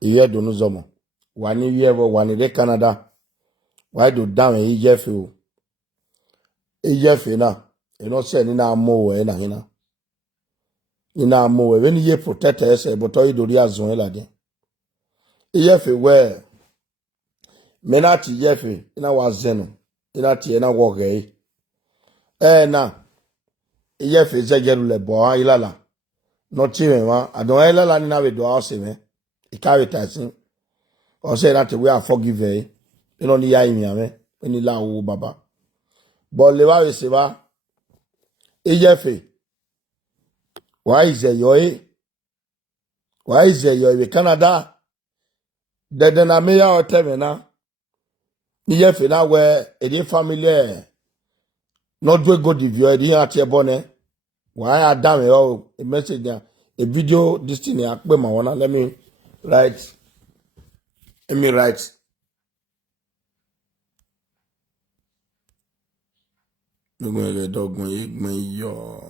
Iye do no zomo. Wani ye bo wani de Canada. Why do down e jefe o. E jefe na. E no se ni na mo we na hina. Ni na mo we ni ye protect ese but o idori azon e la de. E jefe we mena ti jefe ina wa zeno. Ina ti ina wo ge. Na e jefe zegeru le bo ilala. No ti me wa adon ilala ni na we do ase me. E carry tasin. O say that we are forgive. You know ni ya imi ame. Ni la wo baba. But le wa we se ba e jefe. Why is there yo? Why is there yo Canada? Dede na me ya oteme na. Ni ye fe na we e dey family no do go divio e dey ati ebone. Why adam a message there a video this thing ya pe ma wona let me write. Let me write. No go get dog me yo.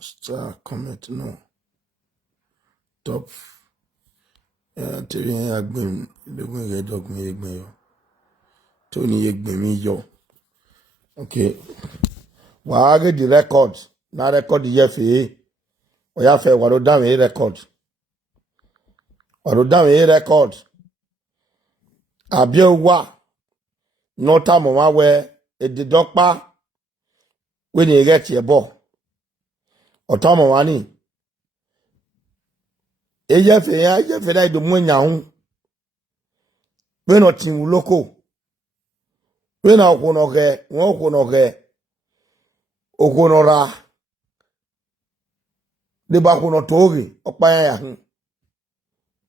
Star comment no. Top. Tiri ya gbem no go get dog me yo. Tony yegbe mi yo. Okay. Wa get the record. Na record ye fe. O ya fe waro down e record. Waro down e record. Abie wa no time wa we e di dokpa we ni get ye bo. O time wa ni. E ye fe na do mu nya hu. We no tin loko. We na ko no ge, won ko no ge. O ko no ra. De ba ko no togi, o pa ya hu.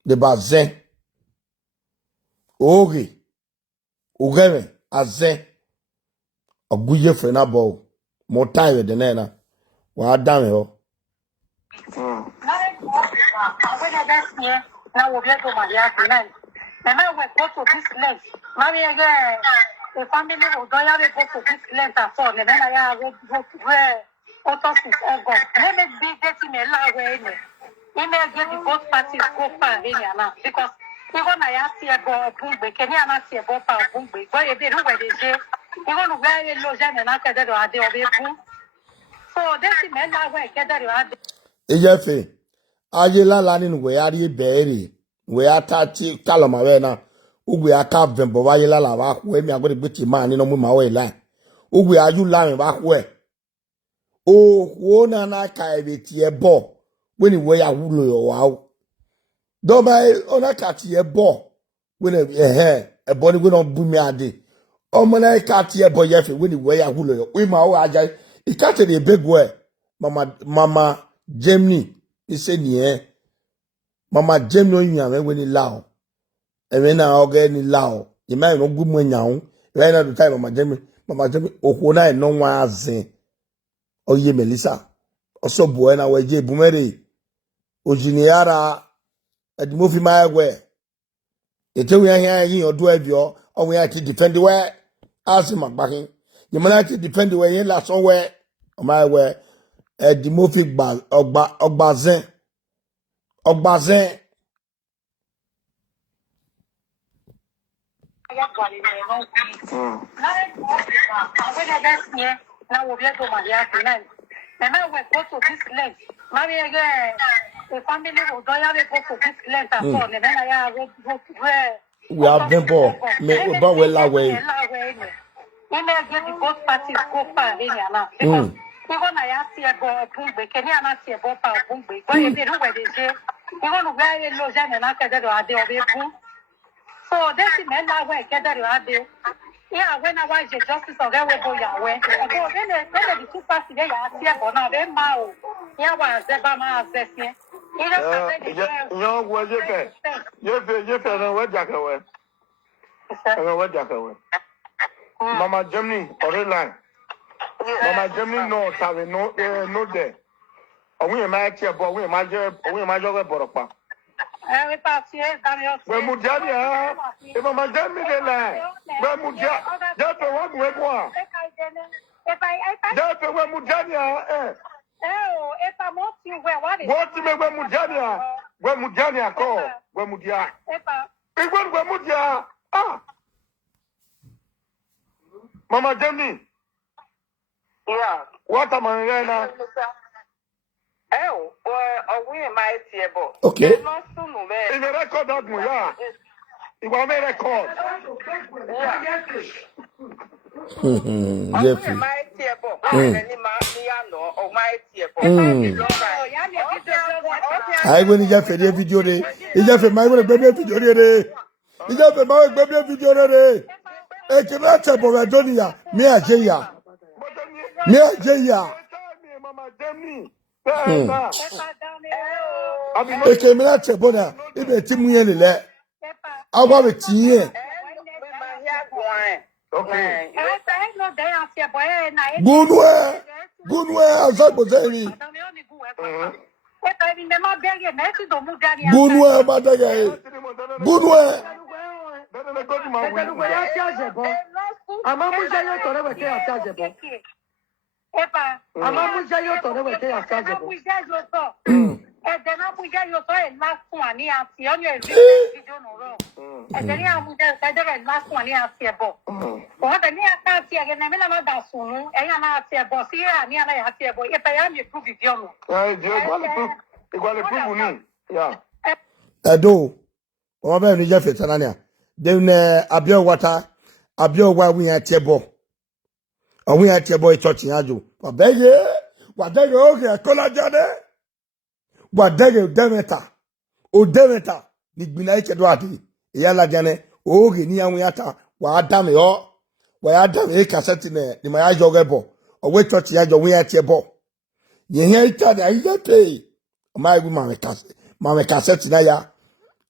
De ba zen. Ogi. Ugeme azen. Oguye fe na bo. Mo time de na na. Wa dame ho. Now we'll get to my yard tonight. And now we go to this length. Maybe again, the family will go to this length and so on. And then I go to where autos is all gone. Let me be getting a lot away. We may get the both parties go far in now because even I ask you about Bumbe, can you not see about Bumbe? But if they do where they say, even where you lose and after that, they will be boom. So that's the men that way, get that you had. Ejefe. Aye la la ni we ari beri. We atati kaloma we na. Ugwe aka vembo wa ye la la wa we mi agbe gbeti ma ni no mu ma we la. Ugwe aju la mi wa we. O wo na ka ebe ti e bo. We ni we ya wulo yo wa. Do ba ona ka ti e bo. We ni e bo ni we no bu mi ade. O mo na ka ti e bo ye fe we ni we ya wulo yo. We ma o aja. I ka te the big way. Mama Germany. He said yeah. Mama Germany no yin when ni lao. E we na oge ni lao. E ma no gu mo nyawo. Right now the time Mama Germany okwo na e no wa azin. Oye Melissa. Oso boy na we je bumere. Ojiniara edimofi ma egwe. Ete we yan yin odo abio. O we ati defend we asima gbakin. Ye mana ati defend we yin la so we. O ma we edimofi gba ogbazen. Ogbazen. Now we'll get to my yard tonight. And now we go to this length. Maybe again, the family will go to this length and so on. And then I go to where We have been born. Me ba we la we. We may get the both parties go far in now. Because even I ask you about Bumbe, can you not see about Bumbe? But if they do where they say, even where you lose and after that, they will be boom. So this is men that way get that you had there. Yeah, when I was the justice of that way go your way. Then the two parties they are here for now. Then Mao, yeah, was the Bama as this year. No, was it fair? You fell what Jackaway. What Jackaway. Mama Germany or line. Mama Germany no have no there. We might here, but we might jog a when Mujadia, if I'm a German, when Mujadia, that's the one we want. That's the one Mujadia, Oh, if I'm not you, what is What to make when Mudiania call, when Mudia. It went when Mudia. Ah, Mama Jemmy. Yeah. What am I now? Oh, well, we might see about. Okay. In the record that we are. It was a record. Jeffrey. I when you Jeffrey video day. You Jeffrey my baby video day. You Jeffrey my baby video day. E ke na chebo Adonia. Me ajeya. Me ajeya. Mama Jemmy. E ke me na chebo na. E be ti mu ye ni le. Agwa be ti ye. Okay. Gunwe azagbo zeni. Gunwe badage. Gunwe. Edo. Oba ni Jeffrey tanania. Dem na abio wata. Abio wa wi atebo. Owi atebo church yajo. Wadege oge kola jade. Wadege demeta. O demeta ni gbina ikedo ade. Yala jane oge ni anwi ata wa adame o. Wa adame e cassette ne ni ma yajo gebo. Owe church yajo wi atebo. Ye here itada iyete. Ma igu ma cassette na ya.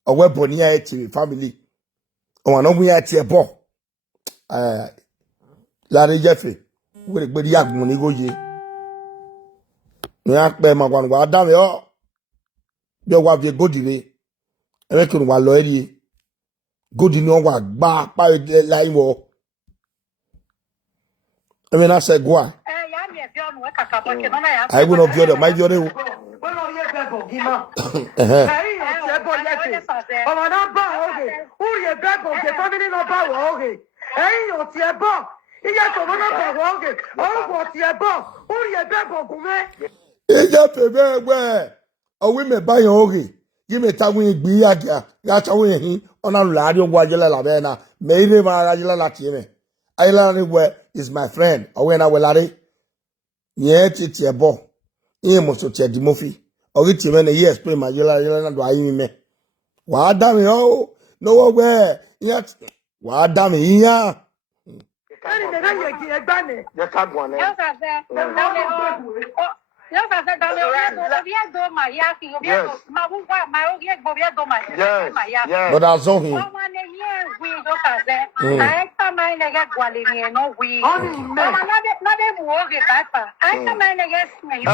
Owe boni ya eti family. O no wi atebo. Larry Jeffrey. We gbe di agun ni goye. Ni ape ma gwan wa adame o. Bi o wa vie godire. Ewe kinu wa lo eri. Godi ni o wa gba pa lai wo. Ewe na se gwa. I will not view my view. Oh, we may buy your give me tawin be aga. That's how we on a radio wajela lavena. Maybe my rajala latine. I learned where is my friend. Oh, when I will lari. Yet it's a bo. Imo so che dimofi. Ori ti me yes play my yela na do ayi me. Wa da me o no where. Yet wa da me ya. Ani me na ye ki egba ne. Je ka gbon ne. But that's all him.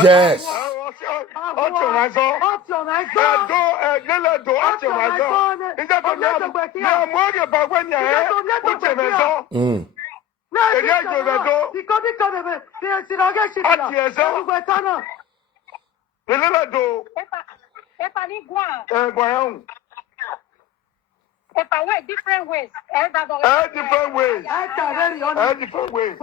Yes. If I went different ways, different ways. Different ways.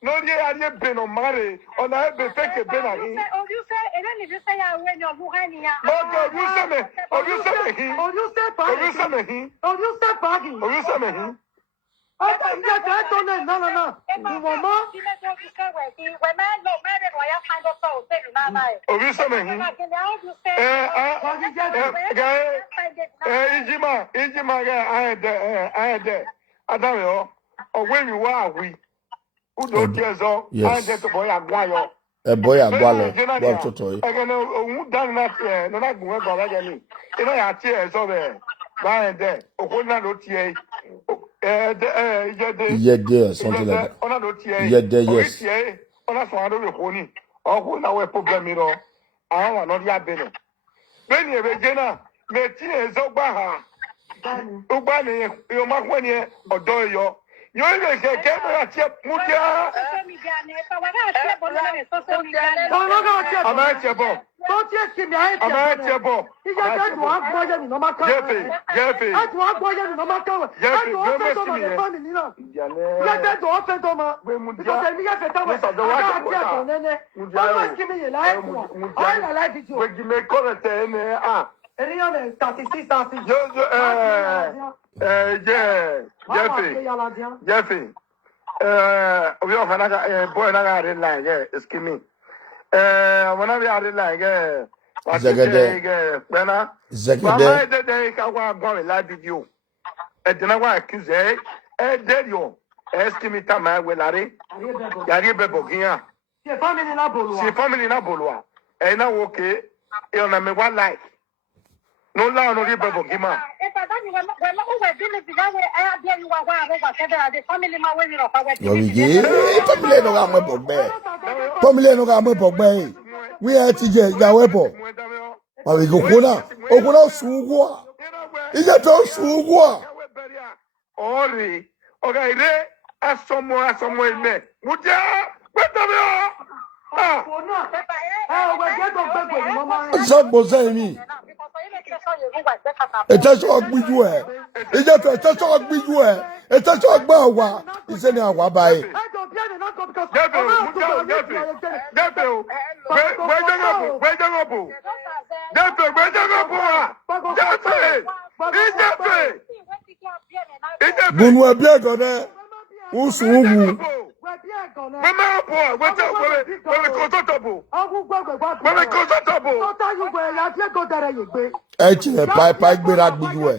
No, yeah, I have been on married, or I have been taken. You say, and then if you say, I win your Buhania. Yes. A boy agwalo. Bob totoy. Yeah, there, something like that. Yeah, there, yes. Ubani, you mark one year or do you? You ain't get a Mutia. I'm at your ball. Don't you see me? I'm at your ball. You just got to walk boy and no matter. Jeffy. I walk boy and no matter. Jeffy, Let that door open to my because I mean, I don't give me a life. I like it. You may call it Any other statistics? Jeffy. We have another boy, another line, yeah, excuse me. Whenever you are like, Zagade, the day I want to like you. And then I want to accuse, dead you. Excuse me, Tama, will Larry, Yari Bebogia. She family in Abulua. And now, okay, you'll have me one life. No law, no rebel, Gima. Family no ga mo bogbe. We are tije ja webo. Ma we go kuna. Okuna suwo. Ije to suwo. Ori, okay, asomo ime. Mutia, wetamio. Sagbo say mi. Eteso gbiju e. Ije to eteso gbiju e. Eteso gba wa. Ise ni awa bae. Bunu ebie gone. Usuwu. Echi pai gbera gbiju e.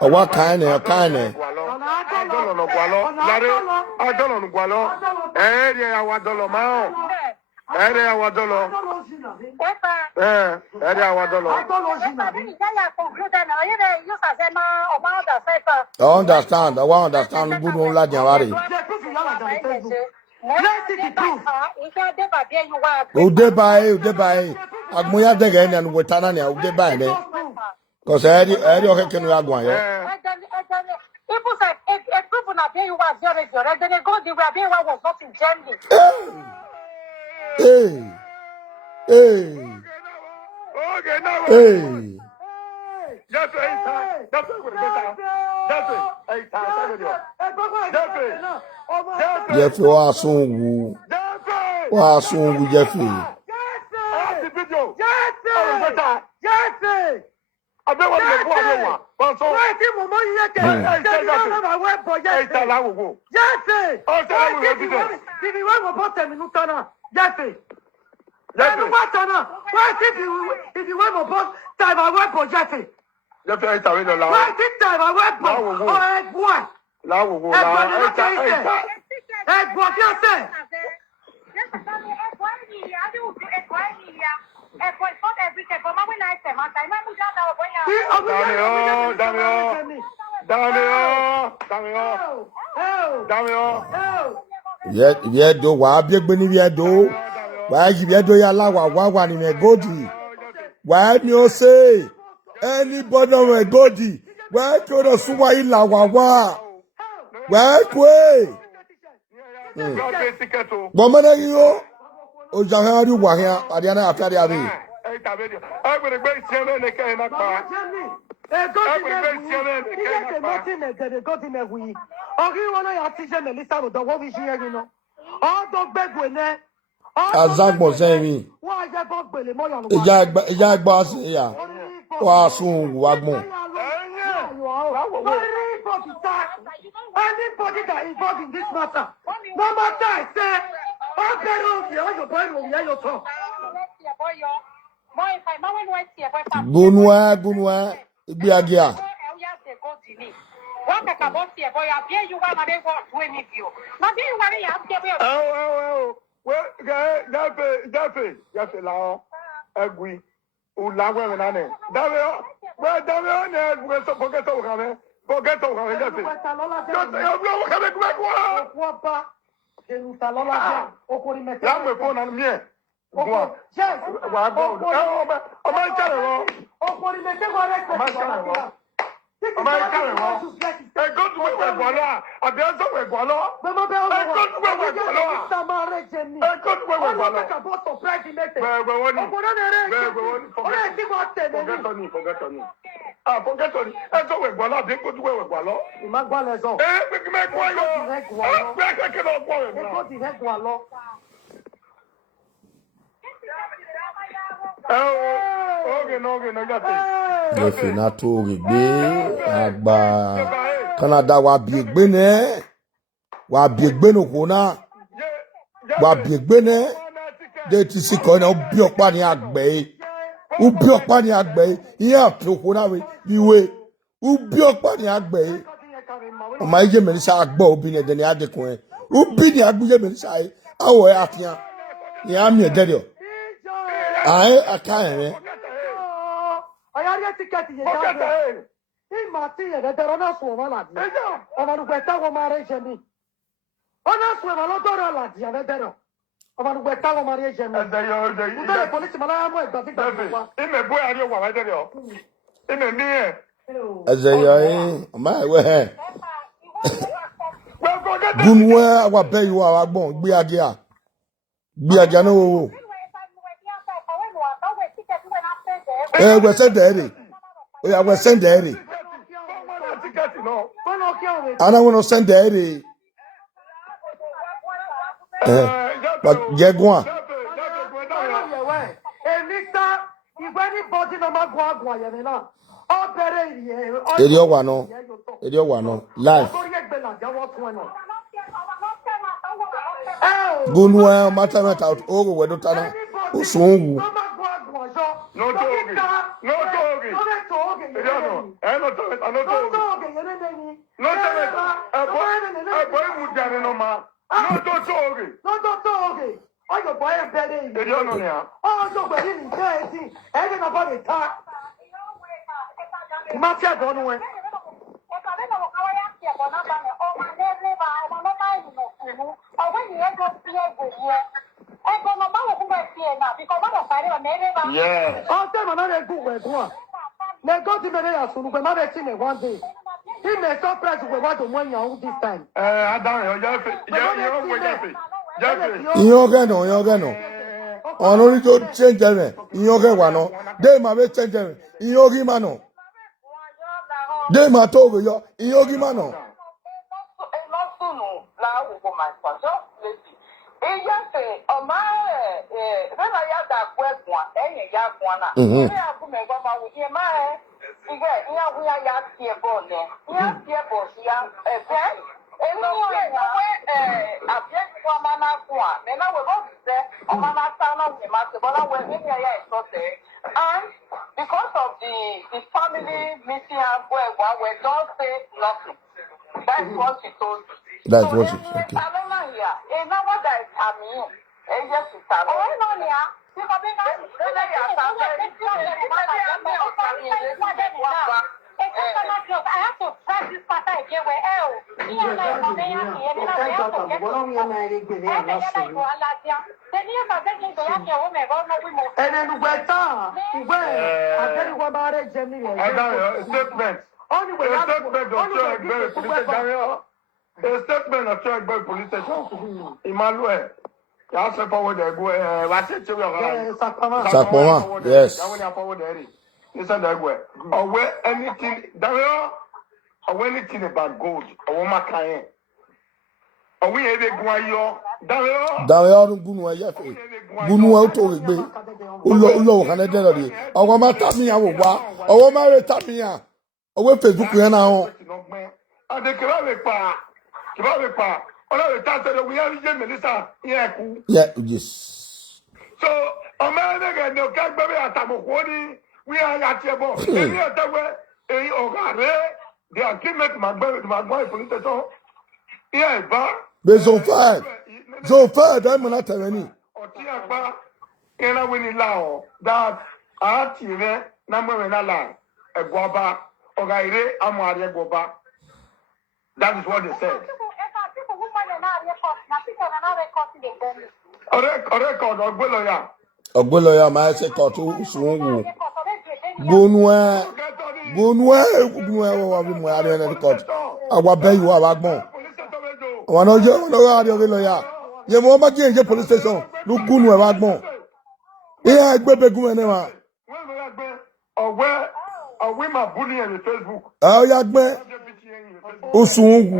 Owa kan e I understand. I want to understand. Good one, like January. Udebai. Agmuya degen and Wetanania, Udebai. Because I had can you go. Hey. Jeffy wa sungu Jeffy. Yeah, do wa big beni we do. Why you do ya la wa ni me godi. Why me say anybody we godi. Why to the suwa ila wa. Why kwe. Bomana yo. O jahan ru wa here adiana after the abi. Azagbo sẹ́yìn. Ìjà ẹgbọ́ sí ya. Wà sún wàgbọ̀n. Anybody that involved in this matter, no matter I say, Bunwa, Ibi agia. Agui. Ulagwe nane. Daveo, where Daveo ne so forget to come. Forget to come. Just phone on me. Go. Yes. Wa go. O ma chare wo. Okori me te go rek. O ma chare wo. O ma chare wo. E go to we gwalo a. Abi aso we gwalo. Mama be E go to we gwalo a. Samare jeni. E go to we gwalo. Ka bo surprise me te. Be woni. Okoro na re. Be woni. Forget on. Ah, forget on. E so we gwalo abi go to we gwalo. Ma gwa le so. We me gwa yo. We ke no gwa yo. E go di he gwa lo. No, just Nefe na to rigbe agba Canada wa biegbe ne wa biegbe no kona wa biegbe ne de ti si ko na obi opa ni agbe ubi opa ni agbe iya pe kona we iwe ubi opa ni agbe o ma je me sa agba obi ne de ni adekun e ubi ni agbe me sa e awo e atian ya mi e derio ai akaere Ayaria ticket ye ja. I mati ye de rona so wala di. Ona du kweta wo mare jemi. Ona so wala do la di ave dero. Ona du kweta wo mare jemi. Ute police mala mo e gba fi gba. Ime boy ari wa wa dero. Ime mi e. Ezeyo ma we he Gunwe awa be you awa gbon gbe agia no wo we send there we send there ana we no send there but jegun eri owa no life Gunwe mata out ogo we do tana osunwu No togi. Boy mudane no ma. No togi. Oyo boy bere Eri ono ni a. Oyo bere ni tesi. Ede na ba de ta. Ma fi ado no we. Yeah. Oh, tell me na go we go. Na go to me ya sunu pe ma be see me one day. He may surprise we want to win your this time. Adan yo Iyoge no ono ni to change me iyoge wa no de ma be change me iyogi ma no de ma to go yo iyogi ma no And because of the family meeting we don't say nothing. That's what she told me. That's what she okay. I have to press this part again where statement of church by police station. Emmanuel. That's the forward there. Go. What's it? Sakpoma. Yes. Listen that way. Or where anything there or anything about gold or makaye. Or we have a guayo. Dawe Gunwe yafe. Gunwe to rigbe. Ulo kan de lori. Owo ma ta mi awo wa. Owo ma re ta mi a. Owo Facebook yan na ho. Ade kira pa. Ola we ta say we have Melissa here ku. Yeah, yes. So, o ma ne ga no ka gbe atamoko ni we are at your boss. Any other way, any ogare, they are giving my boy police station. Yeah, but Be so far, I'm not telling you. Otiaba, and I win lao that Atire, number in a line, a guaba, ogare, amaria goba. That is what they said. Record or Beloya. Ogbolo ya ma se ko tu sunwu. Gonwa wa bi mo ari na court. Awa be you wa gbon. Àwọn ọjọ́ lọ́wọ́ àrí orí lọ́yà. Yẹ mọ́ bá kí èyí police station ló gúnnù ẹ̀ wá gbọ́n. Ìyá ẹgbẹ́ bẹ́gún ẹ̀ náà. Ọ̀wẹ́ máa bú ní ẹ̀rẹ̀ Facebook. Àwọn ya gbẹ́ oṣù ń wù.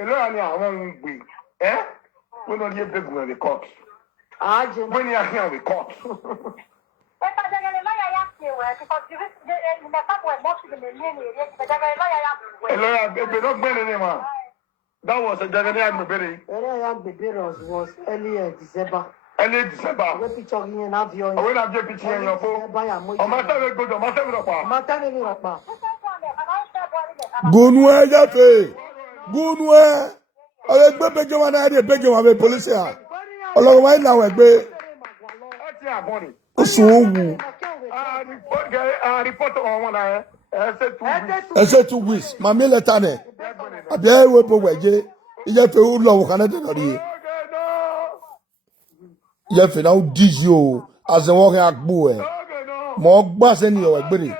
Èlọ́yà ni àwọn ohun gbè. Wọ́n náà ní ẹgbẹ́gùn ẹ̀rẹ̀ court. Wọ́n ní àhín ẹ̀rẹ̀ court. Èlọ́yà ẹgbẹ́ náà gbẹ́ nínú ìmọ̀. That was a January Agbebere. Agbebere was early December. Early December. We picture in avion. We have your picture in your phone. O ma tell me go to ma tell me ropa. Ma tell me ropa. Gonwa ya fe. Gonwa. Ole gbe bejo wa na re bejo wa be police a. Ọlọ́run wa ila we gbe. Ati aboni. Osun wu. Report on one na Ese 2 weeks. Ma mi letter ne. Abi e we bo weje. Iye fe u lo wo kan de lori. Iye fe na u dizzy o. As won kan agbo e. Mo gba se ni o egbere.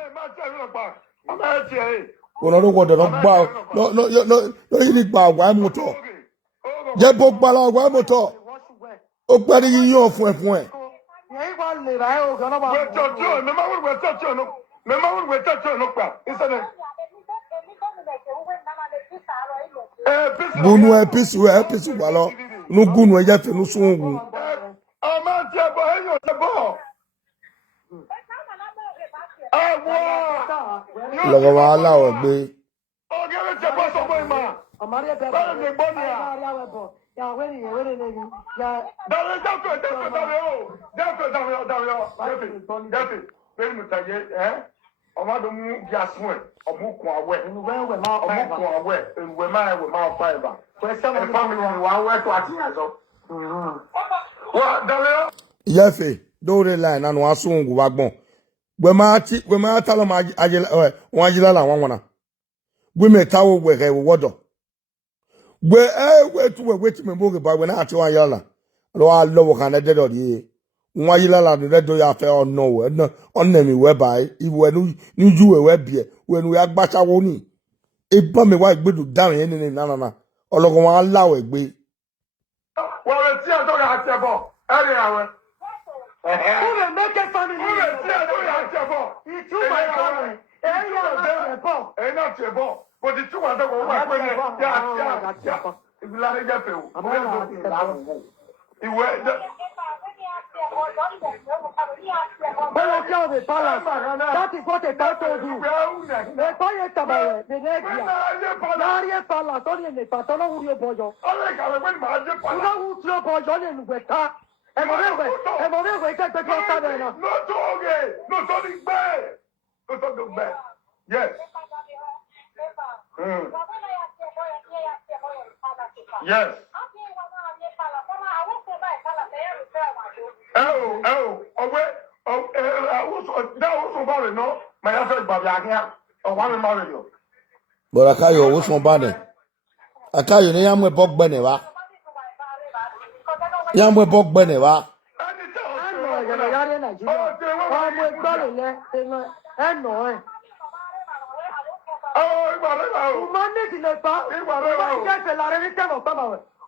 Ono ro wodo no gba. No yi gba wa moto. Je bo gba la wa moto. O gba ni yiyan fún ẹ. Bunu episu wa lo. Nu gunu eje fe nu sun wu. Lọ́gọ́ wa láwọ̀ gbé. Ọmọdé mú yasún ẹ̀ ọmọkùn àwẹ̀ ọmọkùn àwẹ̀ ìwẹ̀ máa fa ẹ̀bà ẹ̀fọ́ mi wà wẹ́ tó àti ẹ̀zọ́. Yẹ́fẹ̀ dóore láì nánu wá sún ògùn wa gbọ̀n. Gbẹ̀mọ́ tálọ́ wọn ajílá làwọn wọn náà. Gbẹ̀mẹ̀ táwọ̀ wẹ̀rẹ̀ wọ́dọ̀. Gbẹ̀ tú wẹ̀ tí mi bó rẹ̀ bá gbẹ̀ náà àti wọn ajílá là. Lọ́wọ́ alọ́wọ́ kan dẹ́dọ̀ rí. Wọn ajílá là ní dẹ́dọ̀ yà fẹ́ ọ̀nà wẹ̀ ọ̀nà mi wẹ̀ báyìí. Ìwẹ̀ ní ju wẹ̀ bìẹ̀ wẹ̀ ní agbáṣáwó ní. Ibà mi wá ìgbèdù dáhùn yẹn nínú ìnáná. Ọlọ́gọ́ wọn aláwẹ̀ gbé. Wọ́n rẹ̀ tí ẹ̀dọ́ yà á tẹ̀ bọ̀ ẹ̀rì àwẹ̀. Who will make a family? Wọ́n rẹ̀ tí ẹ̀dọ́ yà á tẹ̀ bọ̀. Ìtú my family. Ẹ̀yin náà tẹ̀ bọ̀. Bó ti túmọ̀ àtẹ̀ wọ́n wá pé ní yà ìbílẹ̀ adé jẹ́ fẹ́ o. Ìwé When I tell the palace, that is what they can't do. They call it Tabaye, the Negia. Naria Palace, only in the Patona Urio Bojo. You know who's your Bojo in Weta? And whatever, take the Costa. No talking bad. No talking bad. Yes. Yes. But Akayo, what's my body? Akayo, the young bog beneva. Young bog beneva.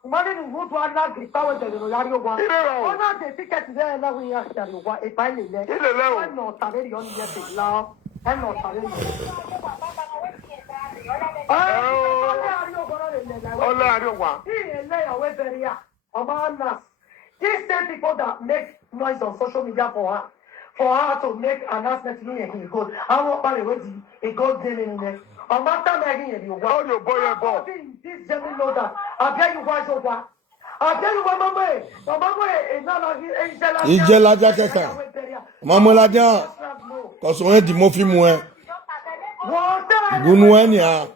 Money is what one not the power that you are one. One of the tickets there now we have to what a pilot. I'm not already on the law. I'm not already. These same people that make noise on social media for her to make announcement to me good. I want by the way a good deal in there. On my time again, you want your boy. This gentleman know that. I tell you why so far. I tell you what, Mama is not Ijela jakeka. Mama la ja. Cause when the mofi mu Gunu eni a.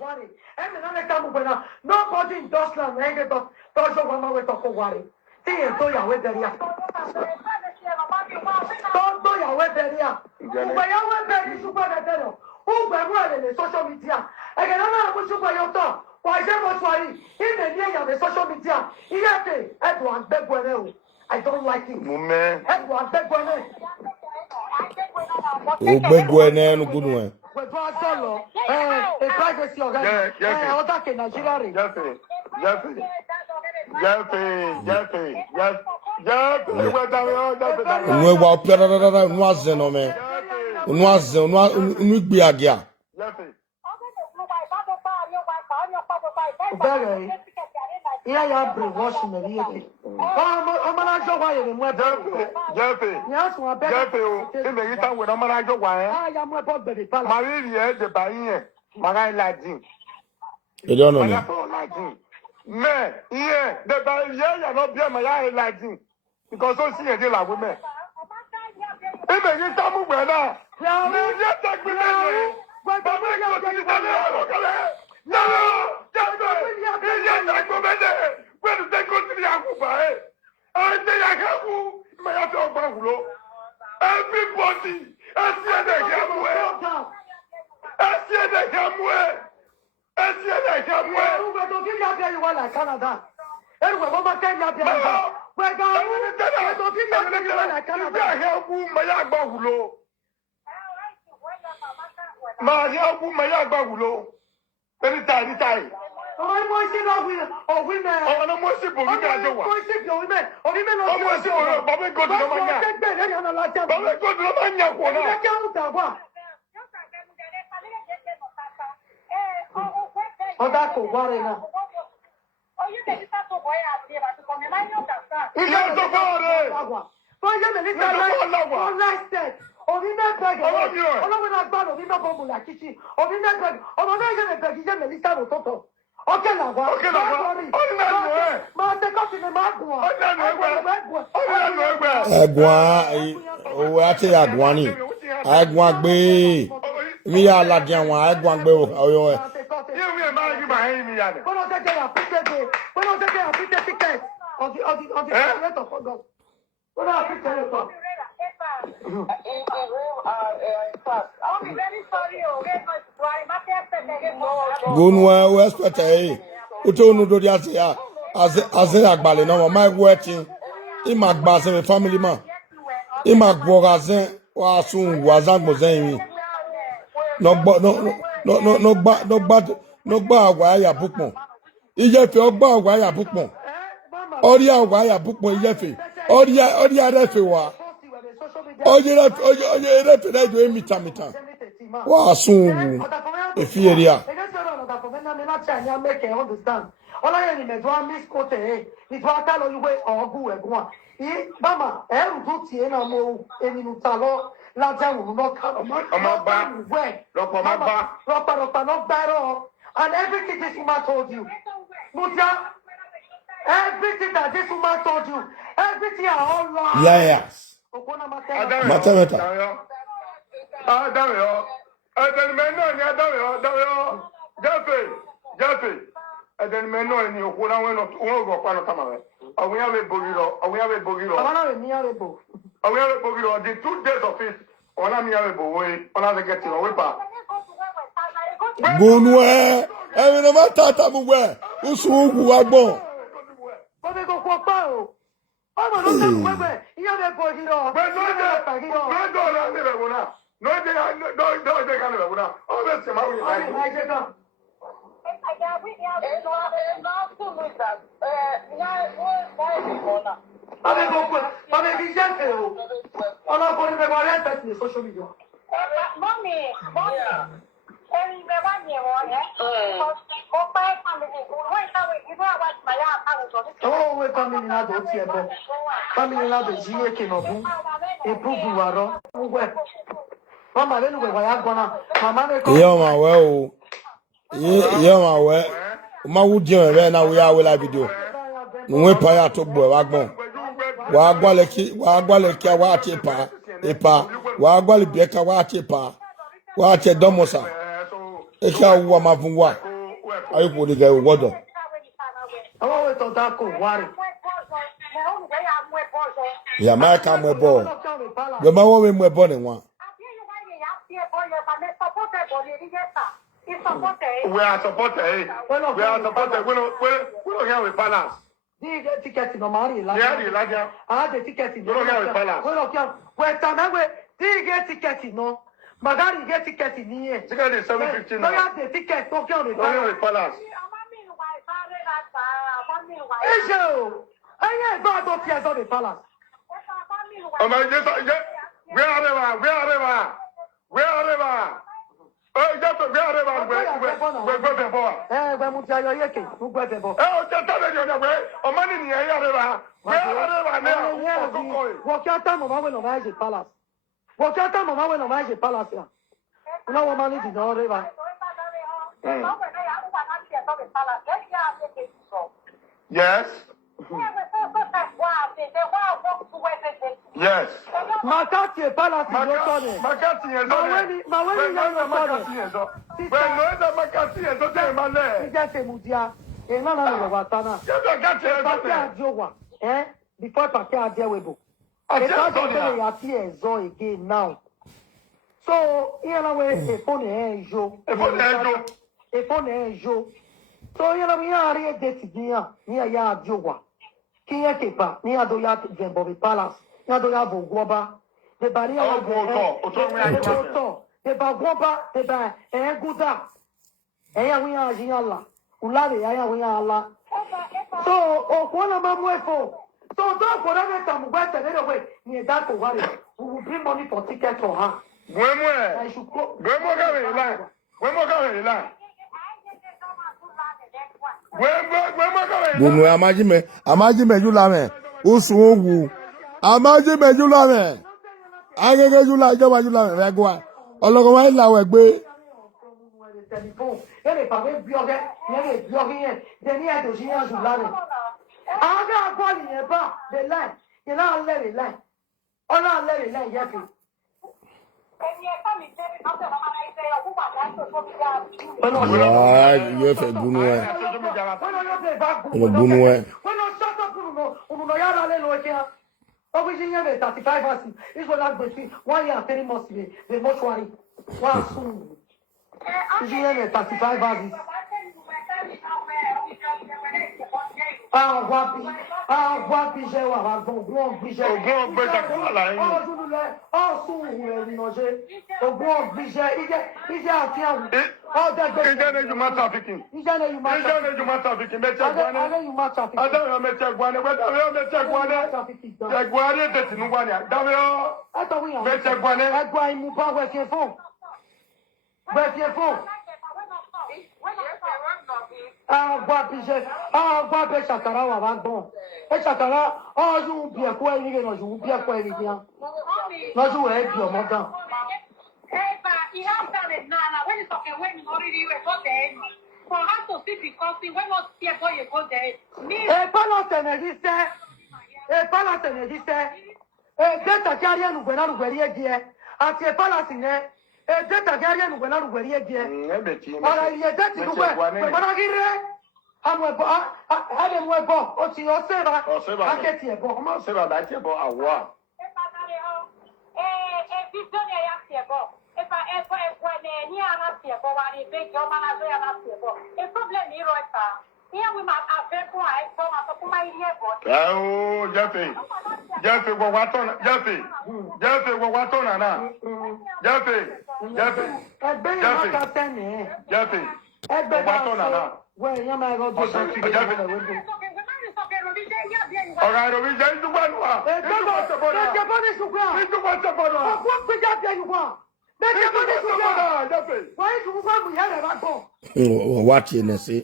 Nobody in Deutschland hang to touch Mama we talk worry. See to ya we there. Don't do ya we there. But ya we there super that. Who were in social media? I can never put you your talk. Why, there was why in the near the social media. He had to Edward Begwell. I don't like it. Mume. Everyone, beg one. Ogbegwene no good one. We're going solo. A privacy already. Other can Nigeria. Nwe wa piara no azen no me. No azen no gbi agia. Yeah, yeah, bring wash me here. I'm gonna show why you went. Yes, one better. In the time when I'm gonna go, why? I am a bot baby. Maria, the Bahia, Magai Latin. You don't know me. Me, yeah, the Bahia, you're not being my Latin. Because so see a deal with me. In the time when I, you take me there. But I'm going to no, where did they go to the Akuba? I say I have my Akuba. Everybody, I see the Kamwe. I see the Kamwe. I see the Kamwe. We're going to give you like Canada. Anyway, what about Canada? We're going to give you like Canada. I have my Akuba. My Akuba. Anytime. Oh, I'm watching our women. Oh, women. Oh, I'm watching women. Oh, women. I'm watching women. Baba go to the manya. Baba go to the manya. Oh, that's cool. What is that? Agwani. Agwagbe. Mi aladian wa agwagbe oyo. Gunwa we expect eh. Uto nu do dia se ya. Azen agbale no my working. Ima gba se me family man. Ima gbo azen wa sun wazan gbo zen mi. No gba agwa ya pupon. Ijefe ogba agwa ya pupon. Ori agwa ya pupon ijefe. Ori arefe wa. Oye refe na do mita. Wa sun wu. Efi area. All I am is one misquote. It's what I tell you or who are going. Mama, every two and more in Utalo, Lajan will not come. Not better. And everything this woman told you. Muja, everything that this woman told you, everything are all wrong. Yes. Matameta. Jeffrey. And then men know in you who I went to go for a camera. Or we have a bogiro, we have a bogiro. We have a bogiro. The 2 days of it, on a nearable way, on other getting a whipper. Gunwe. Every no matter tamuwe. Usu wagbo. But they go for power. Oh, no, you have a bogiro. But no, they can't. Oh, that's the money. Yeah, my way. Ma would you na we are with video. No pa ya to boy wagbon. Wa gwaleki wa chepa. Epa. Wa gwale bieka wa chepa. Wa che domosa. Eka wa mavunwa. Ayi ko de ga wodo. Oh, to da ko wari. Ya ma ka mwebo. We ma wo we mwebo ne wa. We are supported. We don't have a balance. Di get ticket no mari la. Yeah, the lager. Ah, the ticket no. You don't have a palace. We don't care. We tanawe. Di get ticket no. Magari get ticket ni e. Ticket is 750 No now. ya the ticket to care on the Don't have a palace. Ejo. Aye, go to care on the palace. Oh my Jesus, where are they? Where are they? Oh, just where are they? Where the boy? Where mutia yo yeke. Who go the boy? Oh, just tell them you're way. Oh, money in here. Where are they now? Walk out time mama when no manage palace. Walk out time mama when no manage palace ya. Una wo mani di no river. Yes. Yes. Makati palace no tone. Makati is on. Maweni ya no tone. When no the Makati is on the Malay. Ija se mudia. E na na no watana. Before Pake Adewebo. Again now. So, here we a phone enjo. A phone enjo. So, here we are here near ya Jowa. Kia Kepa, near Doya Gembovi Palace, near Doya Bogoba, the barrier of the Bagoba, the Ba, and Guda. And we are Giala, Ulari, I we are Allah. So, Okwana Mamuefo. So don't whatever time west and anyway, near that to worry. We will bring money for tickets for her. When Bunu amajime julame. Usuwu. Amajime julame. Agege jula jọba julame regwa. Ologo wa ila we gbe. Ele pa we bioge, ele bioge yen. Deni e do jiyan julame. Aga body yẹn bá the line yẹn náà lẹ́rìí line ọ̀nà lẹ́rìí line yẹn fi. Yóò fẹ́ bunu ẹ. Bunu ẹ. Wọ́n lọ sọ́tọ̀ kùnùnà yàrá lẹ́nu ọ̀kẹ́ ha. Ọ̀gbìn yẹn bẹ̀ 35 hours. Ìṣòro àgbèsí 1 year 3 months the mortuary. Wọ́n á sùn. Ìṣòro yẹn bẹ̀ 35 hours. Wapi je wa Ogun gbije. Ogun gbije ko la yin. Sun ni no je. Ogun gbije ije ati awu. Ije ne you matter picking. Ije ne you matter picking. Me che gwane. Ada yo me che gwane. We da yo me che gwane. Che gwane de tinu gwane. Da yo. Me che gwane. Agba imu ba we tie fon. We tie fon. Agua be shakara wa bandon. E shakara oju bi eko eri ge no ju bi eko eri dia. No ju e bi omo dan. He has done it now. When it's okay, when you already were got there. For us to see because when not see a boy go there. E pala tenedise. E data kari anu gbe na rugweri egie. Ati e pala sine. E data kari anu gbe na rugweri egie. Ora ye data rugwe. Pe bana gire. Ade mwebo. O ti o seba. Aketi ebo. Oma seba da ti ebo awa. Oh, Jeffy, what watona, Jeffy, what watona na, Jeffy, what watona na. Well, you might go to something. All right, we just do one. What you say?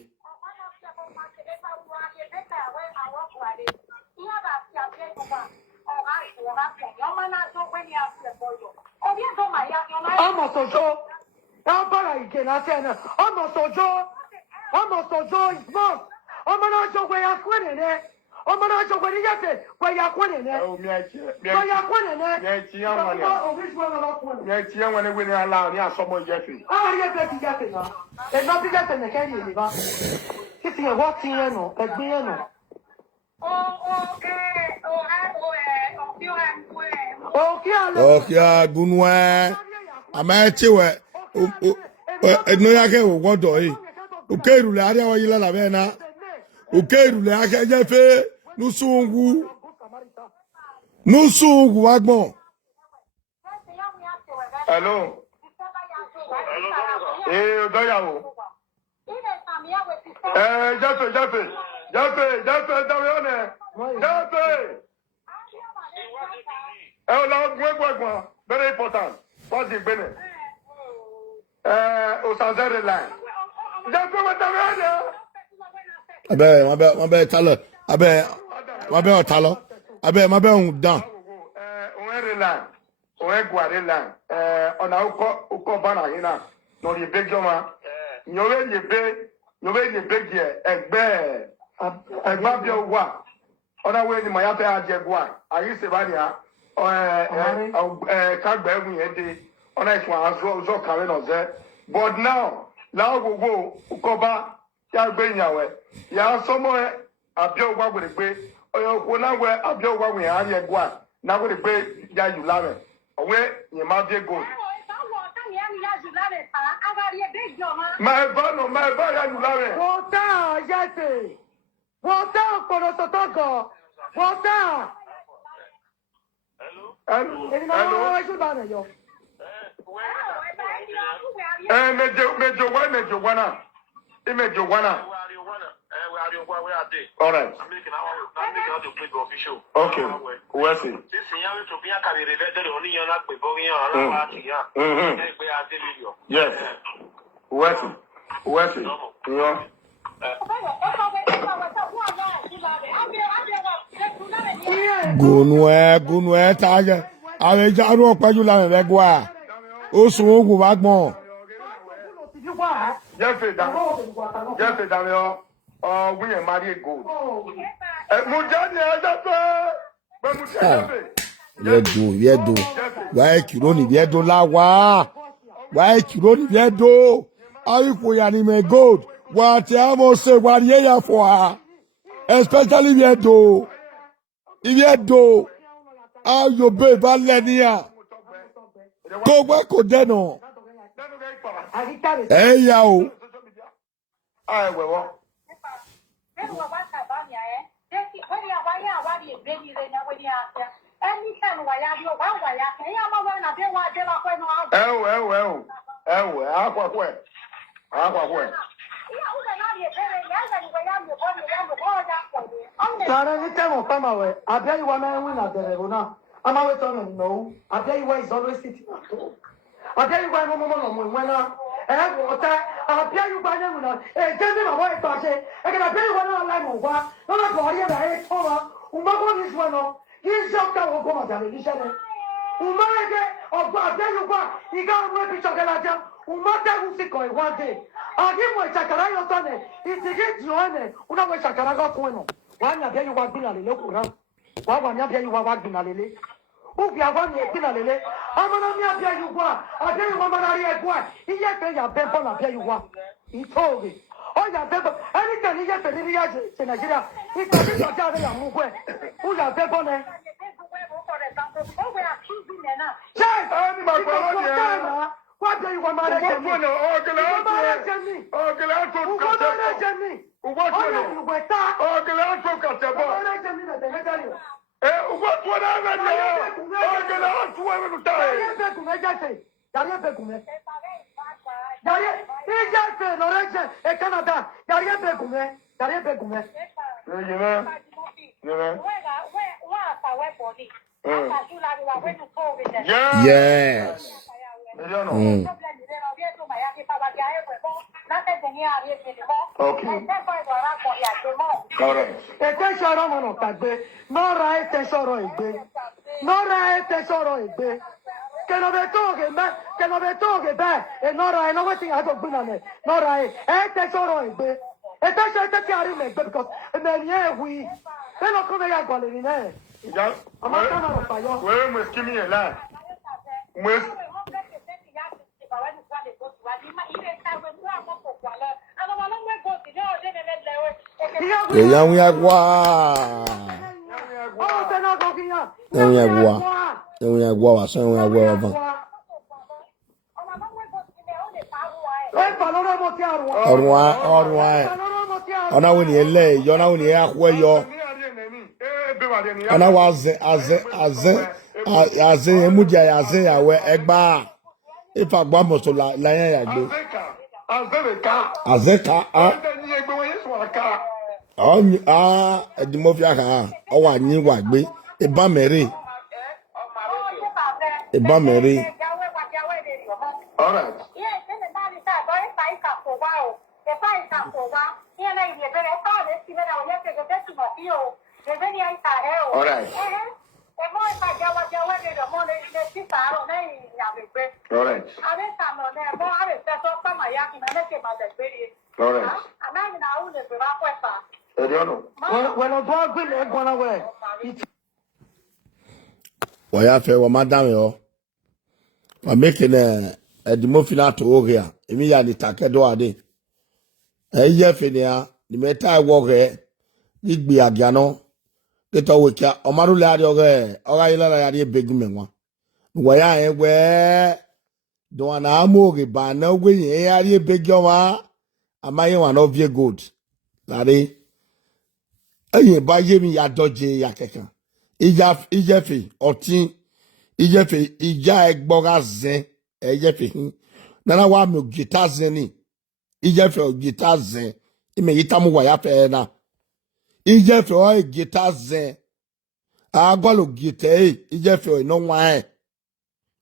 Almost a joke. How about I can attend? Almost a joke is boss. I'm not sure where you're quitting it. I'm not sure where you get it. Where you're quitting it. Oh, where you're quitting it. Yeah, when we allow you someone Jeffy. Ah, yes, get it now. It's not to get in the candy. If you're watching, you know, a beer. Okay, Bunwe. Amachewe. No yake wodo yi. Ukeru le ari awo yila la bena. Ukeru le ake jefe. Nusungu. Nusungu wagbon. Hello. Doyawo. Jafe, Damione. Jafe. Very important. What's the business? Osazere line. Jafe, what Damione? Abe, talo. Abe, talo. Abe, down. Guare line. On a uko bana hina. No ye beg your man. Yowe ye beg ye. Egbe bio wa. Ona we ni mayafe ajegwa. Ayi sebania. Kagbe egun yede. Ona ikwa azo kawe no ze. But now go ukoba ya gbe nyawe. Ya somo abio wa gbe gbe. Oyo ko na we abio wa we ajegwa. Na gbe gbe ya yulame. Owe ye ma bie go. My God, ya yulame. Vota, Jesse. Vota kono sotogo. Vota. Hello. Mejo wana. All right. Okay. We'll see. Yes. We'll see. Yeah. Gunwe taje. Awe jaru opaju la regwa. Osungu wagbon. Jefe Damio. We are married gold. Mujani Viedo. Why kironi viedo la wa. Why kironi viedo. Ayipo ya ni me gold. What amo say what ye for her. Especially viedo. Viedo. How you babe Alenia. Go back o deno. Hey yo. I will. Yes. Okay. Young Yagua. Ọ̀nà wo ni ẹ lẹ̀ yọ, ọ̀nà wo ni ẹ akọ ẹ yọ. ana waze aze emudia ya aze ya we egba ifa gba moso la yan ya gbe azeka on edimofia kan o wa yin wa gbe eba mere All right. All right. All right. Waya fe wa madam yo wa making edimofina to oria emi ya ni takedo ade eye fe ni a ni meta wo re igbe agia no keto wekia omaru le ade ora ile la ya de begume nwa waya egwe do na amoge ba na ogwe yen ya de begio wa amaye wa no vie good lare eyin ba ye mi ya doje ya kekan ijefe otin ijefe ija egbora zen ejefe hin nana wa mi guitar zen ni ijefe guitar zen ime yitamu wa ya fe na ijefe o guitar zen agolo guitar ijefe no wa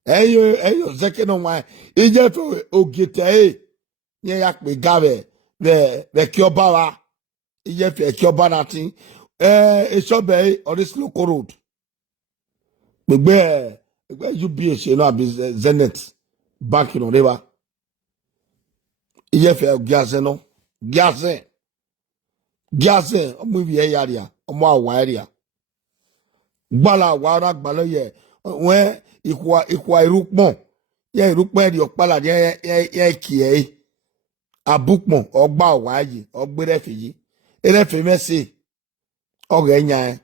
eyo zeke no wa ijefe o guitar nye ya pe gabe be ki oba wa ijefe ki oba na tin esobe orislo road gbegbe UBA se no abi Zenith bank no river ijefe giaze no giaze omo bi area omo awa area gbala wa gbalo ye we ikwa irupon ye irupon eri opala ye kie abukpon ogba wa yi ogbere feyi erefe mesi oge nya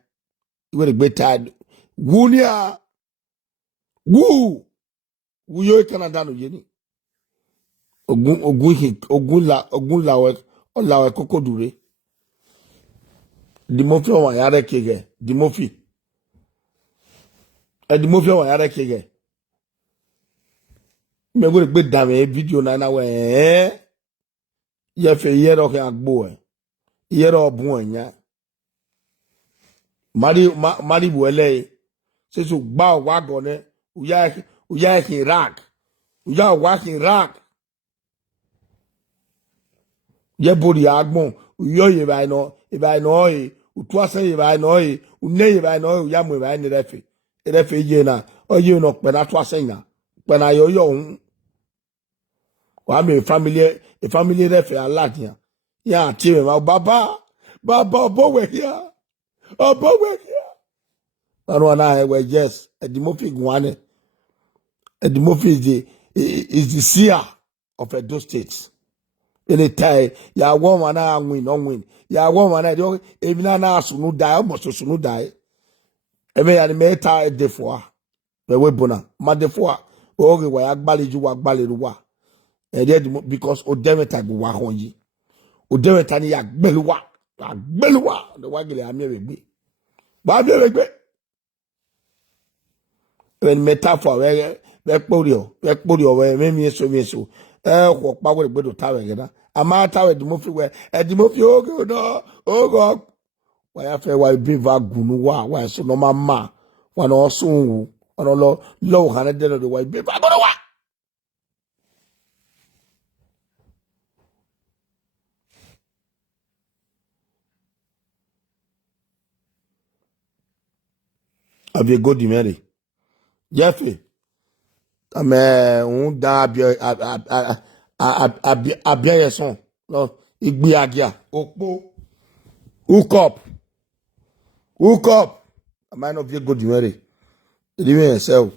iwe gbe tad wunia wu yo Canada no yeni ogun lawe kokodure dimofi wa yare kege dimofi wa yare kege me go gbe dame video na we ye fe yero ke agbo yero obun anya mari buele se so gba wa gone uya ki rag uya wa ki rag ye body agbon uyo ye ba no utu asan ye ba no une ye ba no uya mo ba ni refe ye na oye no pe na tu asan na pe na yo hun wa me family refe alatia ya ti me ma baba obo we here anu na we yes edimofi gwane edimofi is the seer of Edo State. Anytime ya woman na win ya woman na ebi na asunu die almost asunu die ebe ya ni meta defo be we bona ma defo o re wa agbaleju wa agbaleru wa because o demeta go wa honyi o demeta ni ya gbeluwa the wa gele ami egbe ba bi egbe en metaphor we pori o we me so ko pa we gbedo tawe geda ama tawe dimofi we dimofi ogo no ogo wa ya fe wa bi va gunu wa so no mama wa no so wu ono lo han de lo wa bi va gunu wa ave go di mere jefe ame un da abia yeson no igbe agia opo hook up am I not be good mere even yourself